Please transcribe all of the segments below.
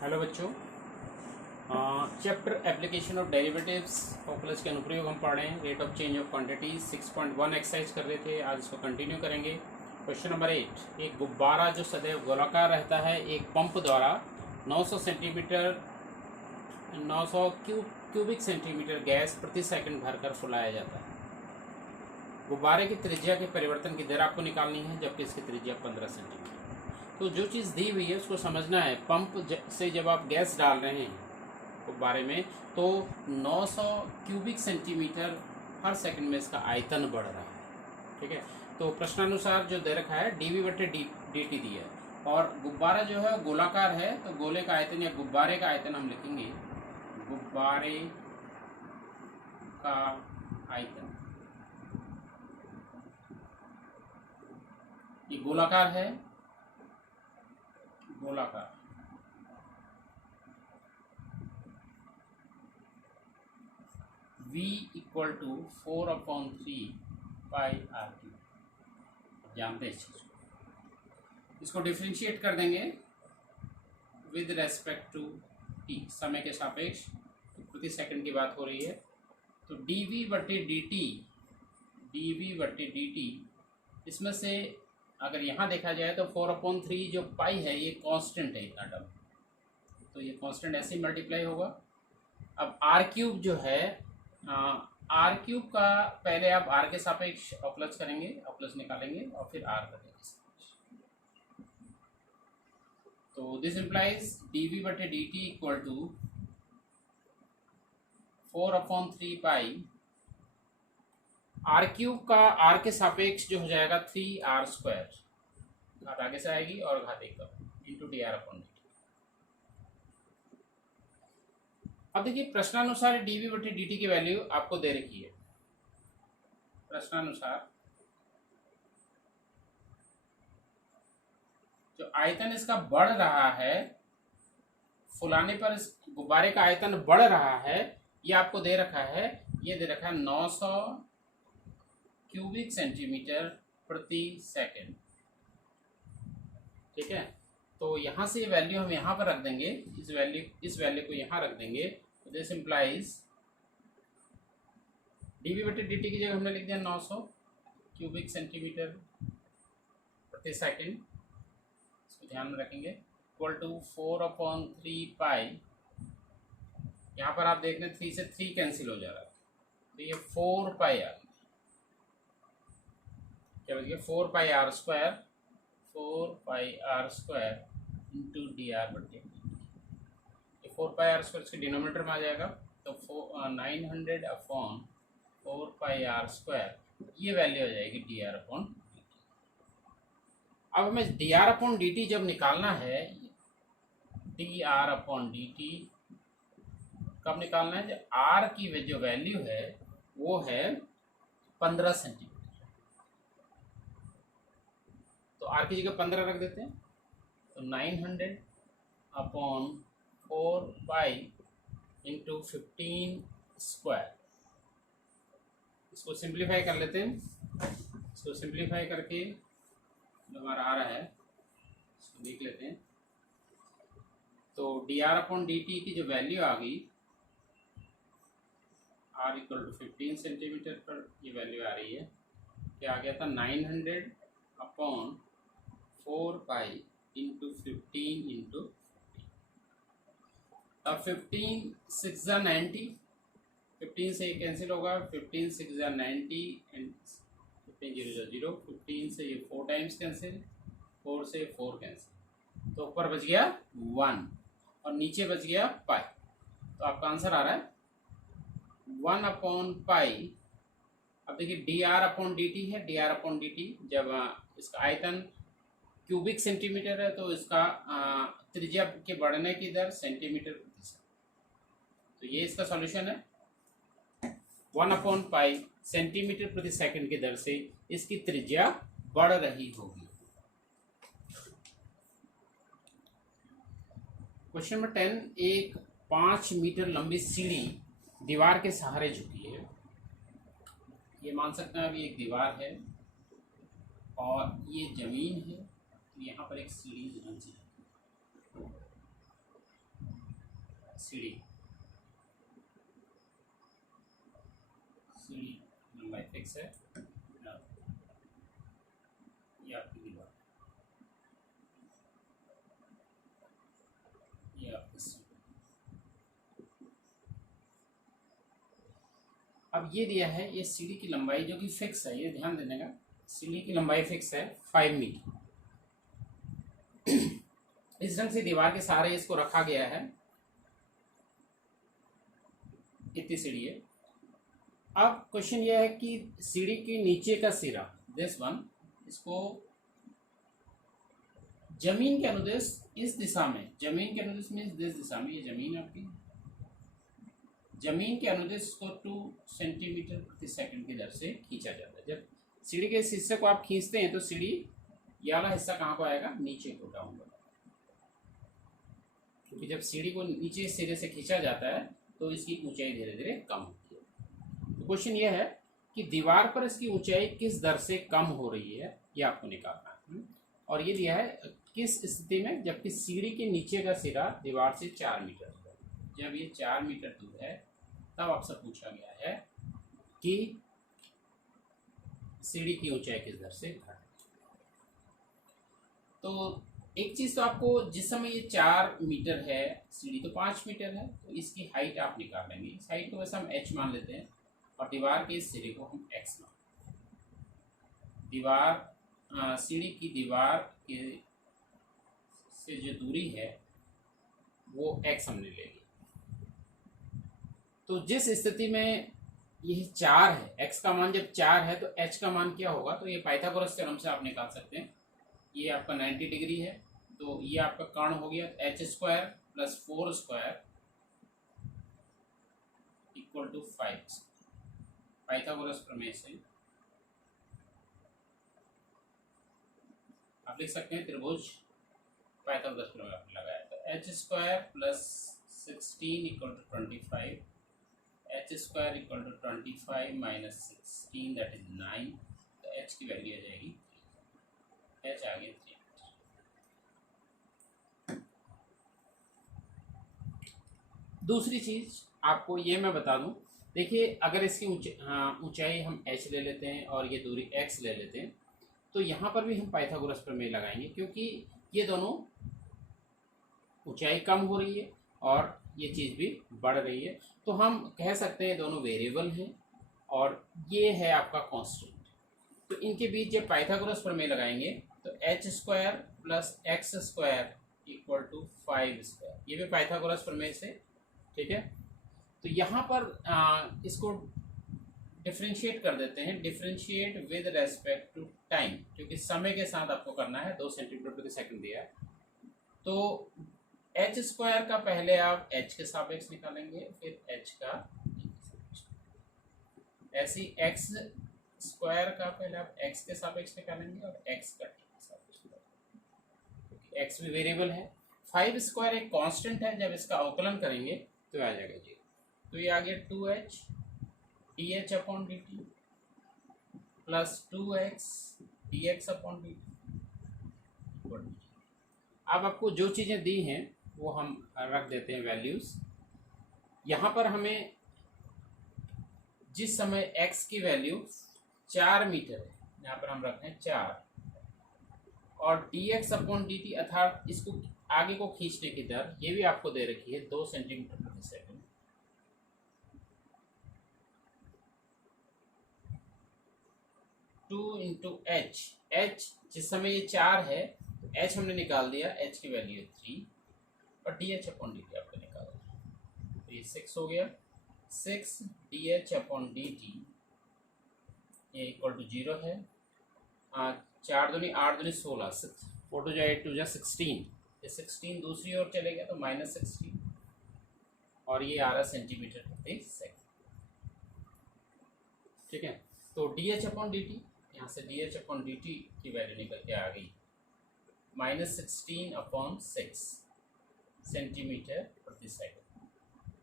Hello बच्चों, chapter application of derivatives operators के अनुप्रयोग हम पढ़ रहे हैं। Rate of change of quantity 6.1 exercise कर रहे थे, आज इसको कंटिन्यू करेंगे। क्वेश्चन नंबर 8, एक गुब्बारा जो सदैव गोलाकार रहता है एक पंप द्वारा 900 सेंटीमीटर 900 क्यूबिक सेंटीमीटर गैस प्रति सेकंड भरकर फुलाया जाता है। गुब्बारे की त्रिज्या के परिवर्तन की दर आपको निकालनी है, जबकि इसकी त्रिज्या 15 सेंटीमीटर। तो जो चीज़ दी हुई है उसको समझना है। पंप से जब आप गैस डाल रहे हैं गुब्बारे में तो 900 क्यूबिक सेंटीमीटर हर सेकंड में इसका आयतन बढ़ रहा है। ठीक है, तो प्रश्नानुसार जो दे रखा है dV/dt दिया है और गुब्बारा जो है गोलाकार है, तो गोले का आयतन या गुब्बारे का आयतन हम लिखेंगे गुब्बारे का आयतन। ये गोलाकार है, गोलाकार V = 4/3 पाई RQ। जानते हैं इस चीज को। इसको डिफ्रेंशिएट कर देंगे विद रेस्पेक्ट टू t, समय के सापेक्ष, तो प्रति सेकंड की बात हो रही है। तो dV/dt इसमें से अगर यहाँ देखा जाए तो 4/3 जो पाई है ये कांस्टेंट है, इतना टर्म, तो ये कांस्टेंट ऐसे ही मल्टीप्लाई होगा। अब r³ जो है r³ का पहले आप r के सापेक्ष अपलस करेंगे, अपलस निकालेंगे और फिर r करेंगे। तो this implies dV/dt = 4/3 pi r³ का r के सापेक्ष जो हो जाएगा 3r², घात आगे से आएगी और घात 1 इंटू dr/dt। अब देखिए प्रश्नानुसार dV/dt की वैल्यू आपको दे रखी है। प्रश्नानुसार जो आयतन इसका बढ़ रहा है, फुलाने पर इस गुब्बारे का आयतन बढ़ रहा है, ये आपको दे रखा है। ये दे रखा है 900 क्यूबिक सेंटीमीटर प्रति सेकंड। ठीक है, तो यहाँ से वैल्यू हम यहाँ पर रख देंगे, इस वैल्यू को यहाँ रख देंगे। तो दिस इम्प्लाइज dV/dt की जगह हमने लिख दिया 900 क्यूबिक सेंटीमीटर प्रति सेकंड, इसको ध्यान में रखेंगे, इक्वल टू 4/3 पाई। यहाँ पर आप देख रहे हैं 3 से 3 कैंसिल हो जा रहा है, तो ये 4 पाई आ, क्या बच गया 4 पाई r² इंटू dr/dt। 4 पाई r² इसके डिनोमिनेटर में आ जाएगा, तो 900/4 पाई r², ये वैल्यू आ जाएगी dr/dt। अब हमें dr/dt जब निकालना है, dr/dt कब निकालना है, जब r की जो वैल्यू है वो है 15 सेंटीमीटर। तो r की जगह 15 रख देते हैं, तो 900/4 पाई इंटू 15²। इसको सिंप्लीफाई कर लेते हैं। इसको सिंप्लीफाई करके जो हमारा आ रहा है इसको देख लेते हैं। तो dr/dt की जो वैल्यू आ गई, r = 15 सेंटीमीटर पर ये वैल्यू आ रही है। क्या आ गया था 900/4 पाई इंटू 15 इंटू 15। अब 15 6 × 90, 15 से कैंसिल होगा, 15 6 × 90 एंड 15 0 0, 15 से ये 4 टाइम्स कैंसिल, 4 से 4 कैंसिल, तो ऊपर बच गया 1 और नीचे बच गया पाई। तो आपका आंसर आ रहा है 1/पाई। अब देखिए dr/dt है, dr/dt जब इसका आयतन क्यूबिक सेंटीमीटर है तो इसका त्रिज्या के बढ़ने की दर सेंटीमीटर प्रति सेकंड, तो ये इसका सॉल्यूशन है। 1/पाई सेंटीमीटर प्रति सेकंड की दर से इसकी त्रिज्या बढ़ रही होगी। क्वेश्चन नंबर 10, एक 5 मीटर लंबी सीढ़ी दीवार के सहारे झुकी है। ये मान सकते हैं अभी एक दीवार है और ये जमीन है, तो यहाँ पर एक सीढ़ी होना चाहिए। सीढ़ी लंबाई फिक्स है, ये आपकी दीवार, ये आपकी सीढ़ी। अब ये दिया है, ये सीढ़ी की लंबाई जो कि फिक्स है, ये ध्यान देने का, सीढ़ी की लंबाई फिक्स है 5 मीटर। इस ढंग से दीवार के सहारे इसको रखा गया है, इतनी सीढ़ी है। अब क्वेश्चन यह है कि सीढ़ी के नीचे का सिरा, दिस वन, इसको जमीन के अनुदेश इस दिशा में, जमीन के अनुदेश में इस दिशा में, ये जमीन आपकी, जमीन के अनुदेश को 2 सेंटीमीटर प्रति सेकंड की दर से खींचा जाता है। जब सीढ़ी के इस हिस्से को आप खींचते हैं तो सीढ़ी ये वाला हिस्सा कहाँ को आएगा, नीचे को, डाउन को, क्योंकि जब सीढ़ी को नीचे सिरे से खींचा जाता है तो इसकी ऊंचाई धीरे धीरे कम होती है। तो क्वेश्चन यह है कि दीवार पर इसकी ऊंचाई किस दर से कम हो रही है, ये आपको निकालना है। और ये दिया है किस स्थिति में, जबकि सीढ़ी के नीचे का सिरा दीवार से 4 मीटर दूर है। जब ये 4 मीटर दूर है तब आपसे पूछा गया है कि सीढ़ी की ऊंचाई किस दर से घटे। तो एक चीज तो आपको, जिस समय ये 4 मीटर है सीढ़ी तो 5 मीटर है, तो इसकी हाइट आप निकाल लेंगे। इस हाइट को वैसे हम h मान लेते हैं और दीवार के इस सिरे को हम x मान, दीवार सीढ़ी की दीवार के से जो दूरी है वो x हमने ले ली। तो जिस स्थिति में यह 4 है, x का मान जब 4 है तो h का मान क्या होगा, तो ये पाइथागोरस थ्योरम से आप निकाल सकते हैं। ये आपका 90 डिग्री है, तो ये आपका कर्ण हो गया h² + 4² = 5। पाइथागोरस प्रमेय से आप लिख सकते हैं त्रिभुज पाइथागोरस प्रमेय आपने लगाया, तो h² + 16 = 25, h² = 25 - 16 दैट इज 9, तो h की वैल्यू आ जाएगी 3, h आ गया 3। दूसरी चीज आपको ये मैं बता दूं, देखिए अगर इसकी ऊंचाई हम h ले लेते हैं और ये दूरी x ले लेते हैं तो यहाँ पर भी हम पाइथागोरस प्रमेय लगाएंगे, क्योंकि ये दोनों ऊंचाई कम हो रही है और ये चीज़ भी बढ़ रही है, तो हम कह सकते हैं दोनों वेरिएबल हैं और ये है आपका कांस्टेंट। तो इनके बीच जब पाइथागोरस प्रमेय लगाएंगे तो h² + x² = 5², ये भी पाइथागोरस प्रमेय से, ठीक है। तो यहाँ पर इसको डिफ्रेंशिएट कर देते हैं, differentiate with respect to time, क्योंकि समय के साथ आपको करना है, 2 सेंटीमीटर प्रति सेकंड दिया है। तो h² का पहले आप h के सापेक्ष निकालेंगे, फिर h का, ऐसी x² का पहले आप x के सापेक्ष निकालेंगे और x का t के सापेक्ष निकालेंगे, क्योंकि x भी वेरिएबल है। 5² एक कांस्टेंट है, जब इसका अवकलन करेंगे तो आ जाएगा जी, तो ये आ गया 2h dh/dt + 2x dx/dt। अब आपको जो चीज़ें दी हैं वो हम रख देते हैं वैल्यूज़। यहाँ पर हमें जिस समय x की वैल्यू 4 मीटर है, यहाँ पर हम रखते हैं 4, और dx/dt अर्थात इसको आगे को खींचने की दर ये भी आपको दे रखी है 2 सेंटीमीटर प्रति सेकंड। 2 × h, h जिस समय ये 4 है तो h हमने निकाल दिया, h की वैल्यू 3 और dh/dt आपको निकाला, तो ये 6 हो गया। 6 dh/dt ये = 0 है। 4 दूनी 8 दूनी 16, 4 2 8 2 16, ये 16 दूसरी ओर चलेगा तो -16, और ये आ रहा सेंटीमीटर प्रति सेकंड, ठीक है। तो dh/dt, यहाँ से dh/dt की वैल्यू निकल के आ गई -16/6 सेंटीमीटर प्रति सेकंड,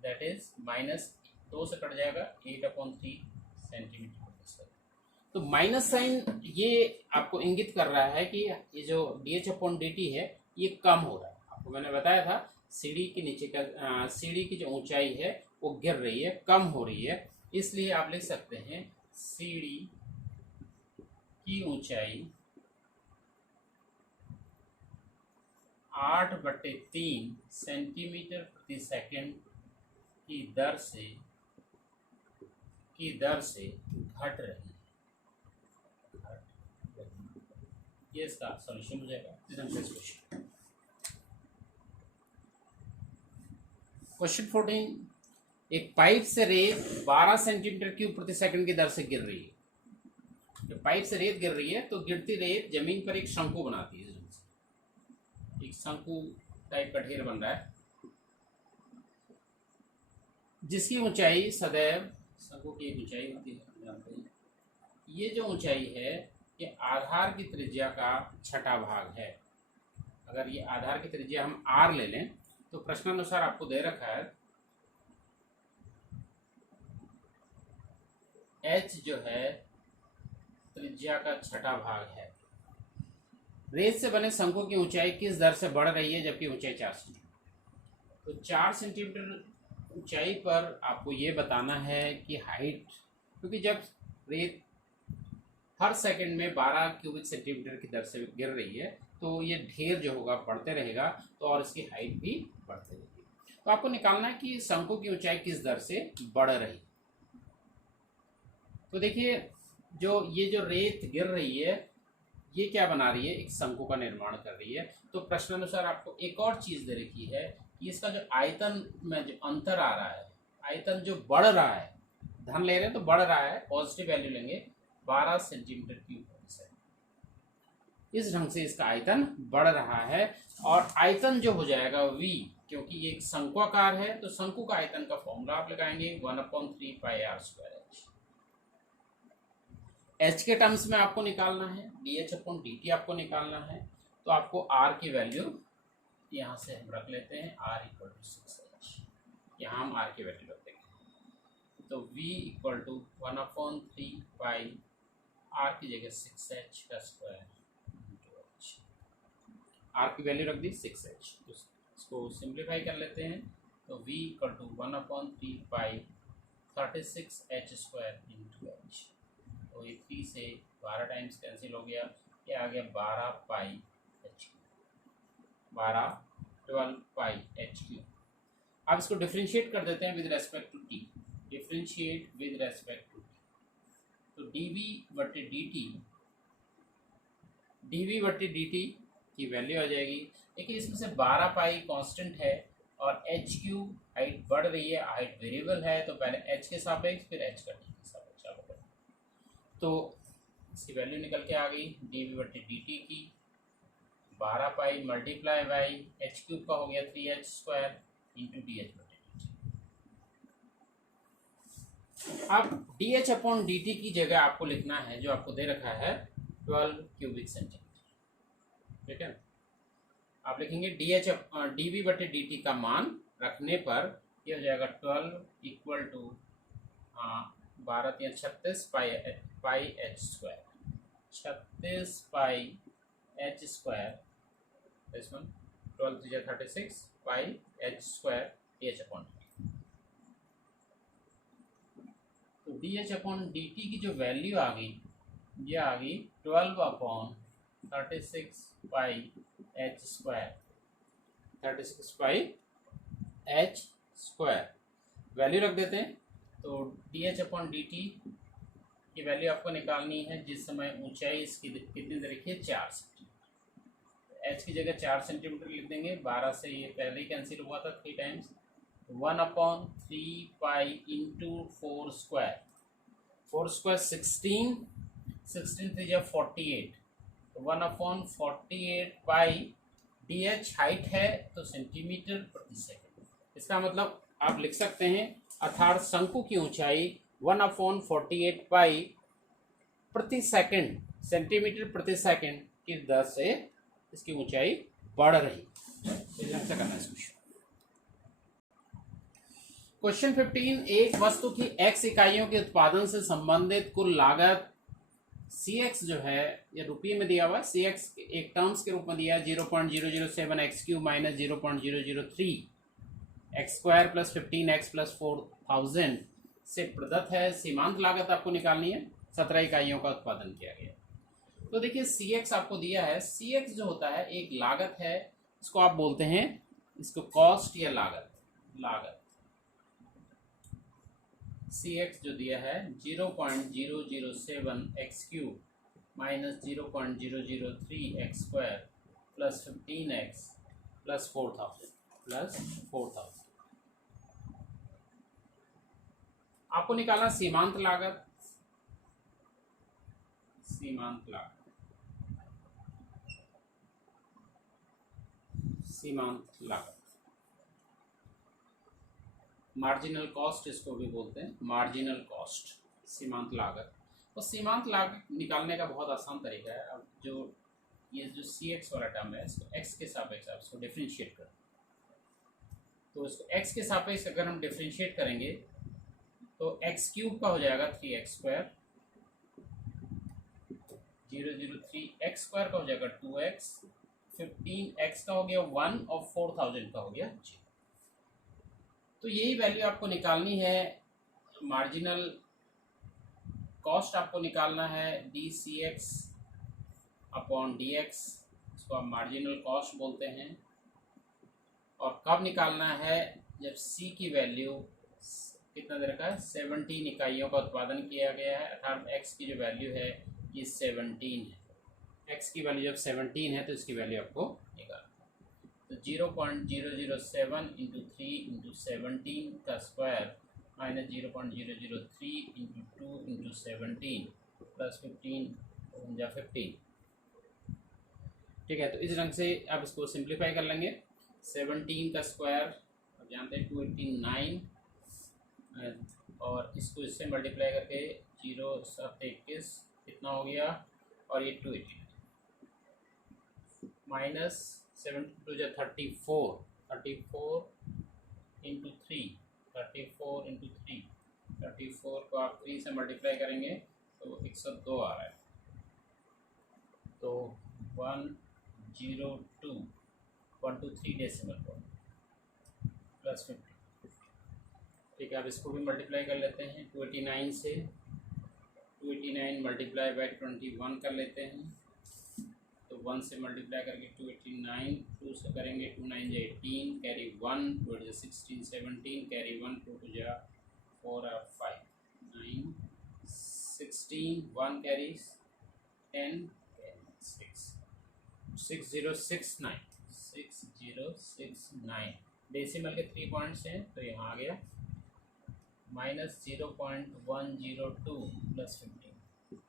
दैट इज -2 से कट जाएगा 8/3 सेंटीमीटर प्रति सेकंड। तो माइनस साइन ये आपको इंगित कर रहा है कि ये जो dh/dt है ये कम हो रहा है। आपको मैंने बताया था सीढ़ी के नीचे का सीढ़ी की जो ऊंचाई है वो गिर रही है, कम हो रही है, इसलिए आप लिख सकते हैं सीढ़ी की ऊंचाई 8/3 सेंटीमीटर प्रति सेकंड की दर से घट रही है। ये इसका सॉल्यूशन हो जाएगा। क्वेश्चन 14, एक पाइप से रेत 12 सेंटीमीटर क्यूब प्रति सेकंड की दर से गिर रही है। जब पाइप से रेत गिर रही है तो गिरती रेत जमीन पर एक शंकु बनाती है। एक शंकु टाइप का ढेर बन रहा है जिसकी ऊंचाई सदैव, शंकु की एक ऊंचाई होती है जानते हैं, ये जो ऊंचाई है ये आधार की त्रिज्या का छठा भाग है। अगर ये आधार की त्रिज्या हम r ले लें तो प्रश्नानुसार आपको दे रखा है h जो है त्रिज्या का छठा भाग है। रेत से बने शंकु की ऊंचाई किस दर से बढ़ रही है जबकि ऊंचाई 4 सेंटीमीटर। तो 4 सेंटीमीटर ऊंचाई पर आपको ये बताना है कि हाइट, क्योंकि जब रेत हर सेकंड में 12 क्यूबिक सेंटीमीटर की दर से गिर रही है तो ये ढेर जो होगा बढ़ते रहेगा, तो और इसकी हाइट भी बढ़ती रहेगी। तो आपको निकालना है कि शंकु की ऊंचाई किस दर से बढ़ रही। तो देखिए ये जो रेत गिर रही है ये क्या बना रही है, एक शंकु का निर्माण कर रही है। तो प्रश्नानुसार आपको एक और चीज दे रखी है कि इसका जो आयतन में जो अंतर आ रहा है, आयतन जो बढ़ रहा है, धन ले रहे हैं तो बढ़ रहा है, पॉजिटिव वैल्यू लेंगे 12 सेंटीमीटर क्यूब प्रति सेकंड। इस ढंग से इसका आयतन बढ़ रहा है और आयतन जो हो जाएगा v, क्योंकि ये एक शंक्वाकार है तो शंकु का आयतन का फॉर्मूला आप लगाएंगे 1/3 पाई r²। h के टर्म्स में आपको निकालना है, dh/dt आपको निकालना है। तो आपको r की वैल्यू यहाँ से हम रख लेते हैं, r = 6h। यहाँ हम r की वैल्यू रख देंगे तो v = 1/3 पाई r की जगह 6h का स्क्वायर h। r की वैल्यू रख दी 6h, तो इसको सिंप्लीफाई कर लेते हैं तो v = 1/3 पाई 36h² h। तो ये 3 से 12 टाइम्स कैंसिल हो गया, ये आ गया 12 पाई h, 12 पाई h3। अब इसको डिफ्रेंशिएट कर देते हैं with respect to t, differentiate with respect to t। तो dv/dt की वैल्यू आ जाएगी। देखिए इसमें से 12 पाई कांस्टेंट है और h³ हाइट बढ़ रही है, हाइट वेरिएबल है, तो पहले h के सापेक्ष फिर h का t के सापेक्ष। तो इसकी वैल्यू निकल के आ गई dv/dt की 12 पाई मल्टीप्लाई बाई h³ का हो गया 3h² इंटू dh/dt। अब dh/dt की जगह आपको लिखना है जो आपको दे रखा है 12 क्यूबिक सेंटीमीटर, ठीक है। आप लिखेंगे dv/dt का मान रखने पर ये हो जाएगा 12 = 12×3 = 36 पाई h², 36 pi h², this one 12×3 = 36 pi h² dh/dt। तो dh/dt की जो वैल्यू आ गई ये आ गई 12/36 पाई h², 36 पाई h²। वैल्यू रख देते हैं तो dh/dt की वैल्यू आपको निकालनी है जिस समय ऊंचाई इसकी कितनी दे रखी है 4 सेंटीमीटर। h की जगह 4 सेंटीमीटर लिख देंगे, 12 से ये पहले ही कैंसिल हुआ था 3 टाइम्स, 1/3 पाई इंटू 4² 16, 16 3 = 48, 1/48 पाई dh हाइट है तो सेंटीमीटर प्रति सेकंड। इसका मतलब आप लिख सकते हैं अर्थात शंकु की ऊंचाई 1/48 पाई प्रति सेकंड, सेंटीमीटर प्रति सेकंड की दर से इसकी ऊंचाई बढ़ रही। ऐसा करना है क्वेश्चन 15, एक वस्तु की x इकाइयों के उत्पादन से संबंधित कुल लागत सी एक्स जो है ये रुपये में दिया हुआ है, सी एक्स एक टर्म्स के रूप में दिया है 0.007 x Q minus 0.003 x square plus 15 x plus 4000 से प्रदत्त है। सीमांत लागत आपको निकालनी है। 17 इकाइयों का उत्पादन किया गया। तो देखिए सी एक्स आपको दिया है। सी एक्स जो होता है एक लागत है, इसको आप बोलते हैं इसको कॉस्ट या लागत। सी एक्स जो दिया है 0.007 x cube minus 0.003 x square plus 15 x plus 4000 आपको निकालना सीमांत लागत। मार्जिनल कॉस्ट इसको भी बोलते हैं, मार्जिनल कॉस्ट सीमांत लागत। तो सीमांत लागत निकालने का बहुत आसान तरीका है। अब ये जो सी एक्स वाला टर्म है इसको एक्स के सापेक्ष आप इसको डिफ्रेंशिएट कर, तो इसको एक्स के सापेक्ष अगर हम डिफ्रेंशिएट करेंगे तो एक्स क्यूब का हो जाएगा 3x स्क्वायर, 003 एक्स स्क्वायर का हो जाएगा 2x, 15x का हो गया 1 और 4000 का हो गया 0। तो यही वैल्यू आपको निकालनी है। मार्जिनल कॉस्ट आपको निकालना है D C X upon D X, इसको आप मार्जिनल कॉस्ट बोलते हैं। और कब निकालना है? जब सी की वैल्यू कितना दे रखा है 17 इकाइयों का उत्पादन किया गया है, अर्थात एक्स की जो वैल्यू है ये 17 है। एक्स की वैल्यू जब 17 है तो इसकी वैल्यू आपको निकालना है। तो 0.007 इंटू 3 इंटू 17 का square minus 0.003 into 2 into 17 plus 15 ठीक है। तो इस रंग से आप इसको सिंप्लीफाई कर लेंगे। 17 का स्क्वायर आप जानते हैं 289 और इसको इससे मल्टीप्लाई करके 0 7 21 कितना हो गया, और ये 289 माइनस 72 जो 34 इंटू 3 34 इंटू 3 34 को आप 3 से मल्टीप्लाई करेंगे तो 102 आ रहा है। तो 103 डेसिमल पॉइंट प्लस 50 ठीक है। अब इसको भी मल्टीप्लाई कर लेते हैं 289 से, 289 मल्टीप्लाई बाय 21 कर लेते हैं। तो 1 से मल्टीप्लाई करके 289, 2 से करेंगे 2 9 जा 18 कैरी 1 2 जा 16 17 कैरी 1 2 2 जा 4 और 5 9 16 1 कैरीज 10 6 6069 डेसिमल के 3 पॉइंट्स हैं तो यहाँ आ गया माइनस 0.102 प्लस 15।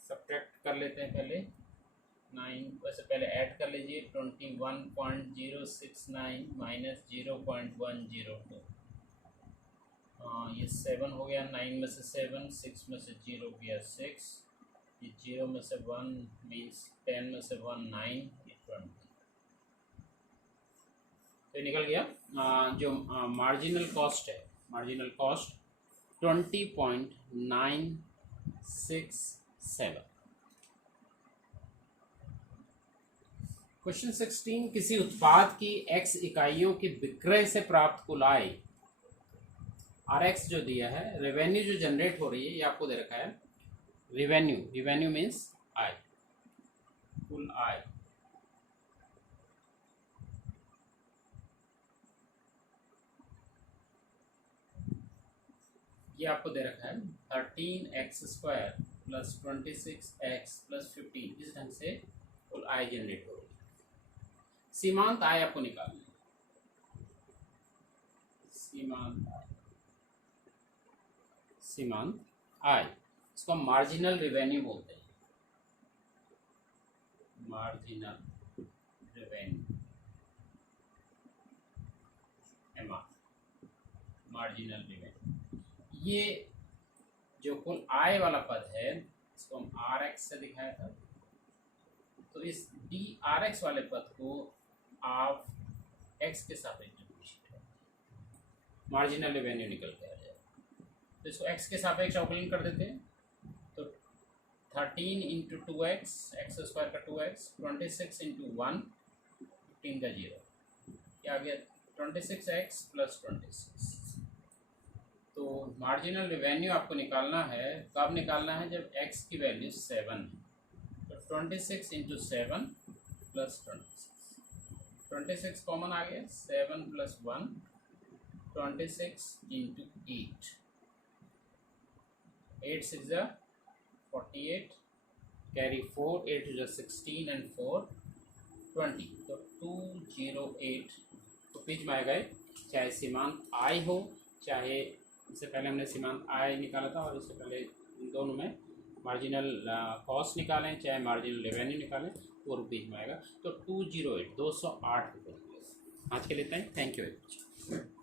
सब्ट्रैक्ट कर लेते हैं पहले 9, वैसे पहले ऐड कर लीजिए 21.069 माइनस 0.102। ये 7 हो गया, 9 में से 7, 6 में से 0 गया 6, ये 0 में से 1 मीन्स 10 में से 1 9, ये 20। तो निकल गया जो मार्जिनल कॉस्ट है, मार्जिनल कॉस्ट 20.967। क्वेश्चन 16, किसी उत्पाद की x इकाइयों की विक्रय से प्राप्त कुल आय RX जो दिया है, रेवेन्यू जो जनरेट हो रही है ये आपको दे रखा है रेवेन्यू मीन्स आय, कुल आय। ये आपको दे रखा है 13x square plus 26x plus 15। इस ढंग से कुल आय जनरेट हो रही है। सीमांत आय आपको निकालना है। सीमांत आय इसको हम मार्जिनल रेवेन्यू बोलते हैं, मार्जिनल रेवेन्यू मार्जिनल रेवेन्यू। ये जो कुल आय वाला पद है इसको हम RX से दिखाया था। तो इस DRX वाले पद को आप x के सापेक्ष मार्जिनल रेवेन्यू निकल के आ जाएगा। तो इसको x के सापेक्ष अवकलन कर देते हैं। तो 13 इंटू 2x, एक्स स्क्वायर का 2x, 26 इंटू 1, 15 का 0, क्या आ गया 26x प्लस 26। तो मार्जिनल रेवेन्यू आपको निकालना है, कब निकालना है, जब x की वैल्यू 7 है। तो 26 इंटू 7 प्लस 26 कॉमन आ गया, 7 प्लस 1, 26 इंटू 8, 8 6 जा 48, कैरी 4, 8 जा 16 एंड 4 20, तो 208 रुपीज में आ गए। चाहे सीमांत आय हो, चाहे इससे पहले हमने सीमांत आय निकाला था और इससे पहले इन दोनों में मार्जिनल कॉस्ट निकालें, चाहे मार्जिनल रेवेन्यू निकालें, वो रुपीज में आएगा। तो 208 रुपये। आज के लिए थैंक यू वेरी मच।